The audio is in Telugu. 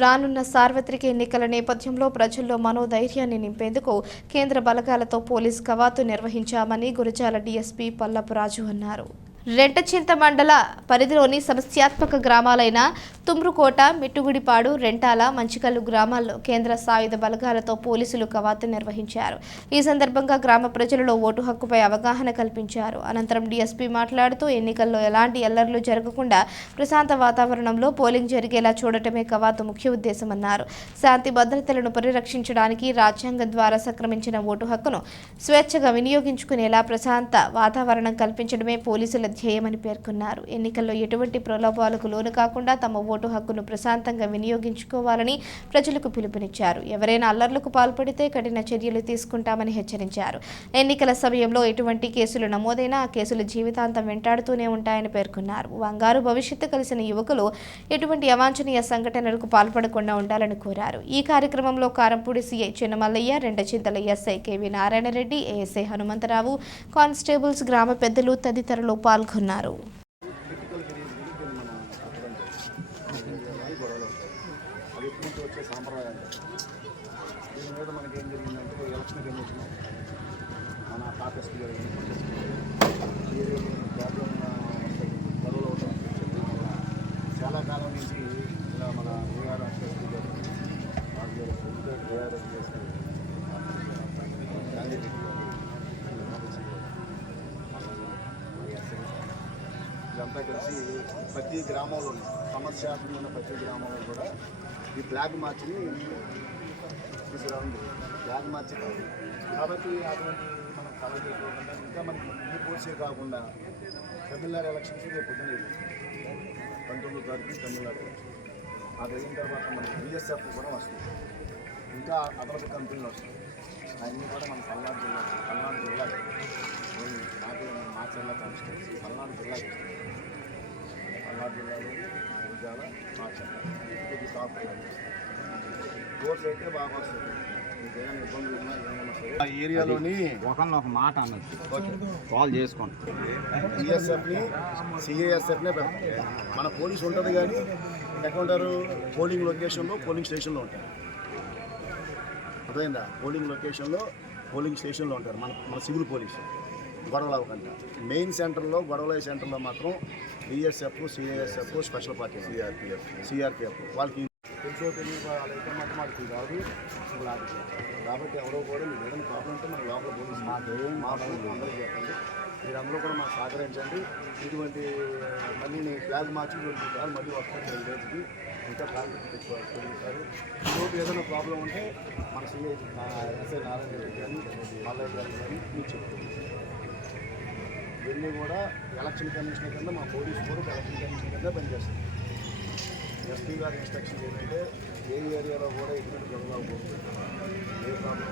రానున్న సార్వత్రిక ఎన్నికల నేపథ్యంలో ప్రజల్లో మనోధైర్యాన్ని నింపేందుకు కేంద్ర బలగాలతో పోలీస్ కవాతు నిర్వహించామని గురజాల డీఎస్పీ పల్లపు రాజు అన్నారు. రెంటచింత మండల పరిధిలోని సమస్యాత్మక గ్రామాలైన తుమ్రుకోట, మిట్టుగుడిపాడు, రెంటాల, మంచికల్లు గ్రామాల్లో కేంద్ర సాయుధ బలగాలతో పోలీసులు కవాతు నిర్వహించారు. ఈ సందర్భంగా గ్రామ ప్రజలలో ఓటు హక్కుపై అవగాహన కల్పించారు. అనంతరం డీఎస్పీ మాట్లాడుతూ ఎన్నికల్లో ఎలాంటి అల్లర్లు జరగకుండా ప్రశాంత వాతావరణంలో పోలింగ్ జరిగేలా చూడటమే కవాతు ముఖ్య ఉద్దేశమన్నారు. శాంతి భద్రతలను పరిరక్షించడానికి రాజ్యాంగం ద్వారా సంక్రమించిన ఓటు హక్కును స్వేచ్ఛగా వినియోగించుకునేలా ప్రశాంత వాతావరణం కల్పించడమే పోలీసుల ధ్యేయమని పేర్కొన్నారు. ఎన్నికల్లో ఎటువంటి ప్రలోభాలకు లోను కాకుండా తమ ఓటు హక్కును ప్రశాంతంగా వినియోగించుకోవాలని ప్రజలకు పిలుపునిచ్చారు. ఎవరైనా అల్లర్లకు పాల్పడితే కఠిన చర్యలు తీసుకుంటామని హెచ్చరించారు. ఎన్నికల సమయంలో ఎటువంటి కేసులు నమోదైనా ఆ కేసులు జీవితాంతం వెంటాడుతూనే ఉంటాయని పేర్కొన్నారు. బంగారు భవిష్యత్తు కలిసిన యువకులు ఎటువంటి అవాంఛనీయ సంఘటనలకు పాల్పడకుండా ఉండాలని కోరారు. ఈ కార్యక్రమంలో Karampudi CI Chinnamallaiah, Rendachintala SI KV Narayanareddy, ASI Hanumantharao, constables, గ్రామ పెద్దలు తదితరులు పాల్గొన్నారు. వచ్చే సాంప్రదాయాలు దీని మీద మనకి ఏం జరిగిందంటే ఎలక్షన్ కమిషన్ మన కాంగ్రెస్ ప్రాబ్లం గొడవలు అవడం చాలా కాలం నుంచి ఇలా మన ఏఆర్ఎస్ ఇదంతా కలిసి ప్రతి గ్రామంలో సమస్యాత్మకమైన ప్రతి గ్రామంలో కూడా ఈ ఫ్లాగ్ మార్చిని తీసుకురావడం ఫ్లాగ్ మార్చి కాబట్టి అటువంటి మనం కలర్ చేసుకోకుండా ఇంకా మనకి ఈ పోసే కాకుండా తమిళనాడు ఎలక్షన్స్ రేపు పొద్దున 19వ తారీఖు తమిళనాడు ఎలక్షన్ అది అయిన తర్వాత మనకి బిఎస్ఎఫ్ కూడా వస్తుంది. ఇంకా అదనపు కంపెనీలు వస్తాయి. అన్నీ కూడా మన పల్నాడు జిల్లాకి మాచర్ల కాన్స్టిట్యూన్సీ పల్నాడు జిల్లాలో గురజాల, మాచర్ల ఇది టాప్ కోర్స్ అయితే బాగా వస్తుంది. మీకు ఏమైనా ఇబ్బందులు ఉన్నా ఏమైనా సరే ఏరియాలోని ఒక మాట అన్నది కాల్ చేసుకోండి. బిఎస్ఎఫ్ని సిఏఎస్ఎఫ్నే పెడతాం. మన పోలీసు ఉంటుంది కానీ ఎక్కడ ఉంటారు? పోలింగ్ లొకేషన్లో పోలింగ్ స్టేషన్లో ఉంటారు. అర్థమైందా? పోలింగ్ లొకేషన్లో పోలింగ్ స్టేషన్లో ఉంటారు మన సివిల్ పోలీసు గొడవలు అవ్వకుండా. మెయిన్ సెంటర్లో గొడవల సెంటర్లో మాత్రం BSF, CISF, special party, CRPF వాళ్ళకి తెలుసో తెలియదు వాళ్ళైతే మాకు కాదు కాబట్టి ఎవరో కూడా మీరు ఏదైనా ప్రాబ్లం ఉంటే మన లోపల పోలీసు అందరూ చెప్పండి. మీరు అందరూ కూడా మాకు సహకరించండి. ఇటువంటి మళ్ళీ నేను ఫ్లాగ్ మార్చి మళ్ళీ వస్తాను 2 రోజుకి ఇంకా కాంటాక్ట్ తెచ్చుకోగలుగుతారు. ఈరోజు ఏదైనా ప్రాబ్లం ఉంటే మన సిఐ ఎస్ఐ నారాయణ రెడ్డి కానీ మల్లయ్య గారు కానీ మీరు చెప్తుంది. ఇవన్నీ కూడా ఎలక్షన్ కమిషన్ కింద మా పోలీసు కూడా ఎలక్షన్ కమిషన్ కింద పనిచేస్తుంది. ఎస్పీ గారి ఇన్స్ట్రక్షన్ ఏంటంటే ఏ ఏరియాలో కూడా ఎటువంటి గొడవ అవ్వకూడదు, ఏ ప్రాబ్లం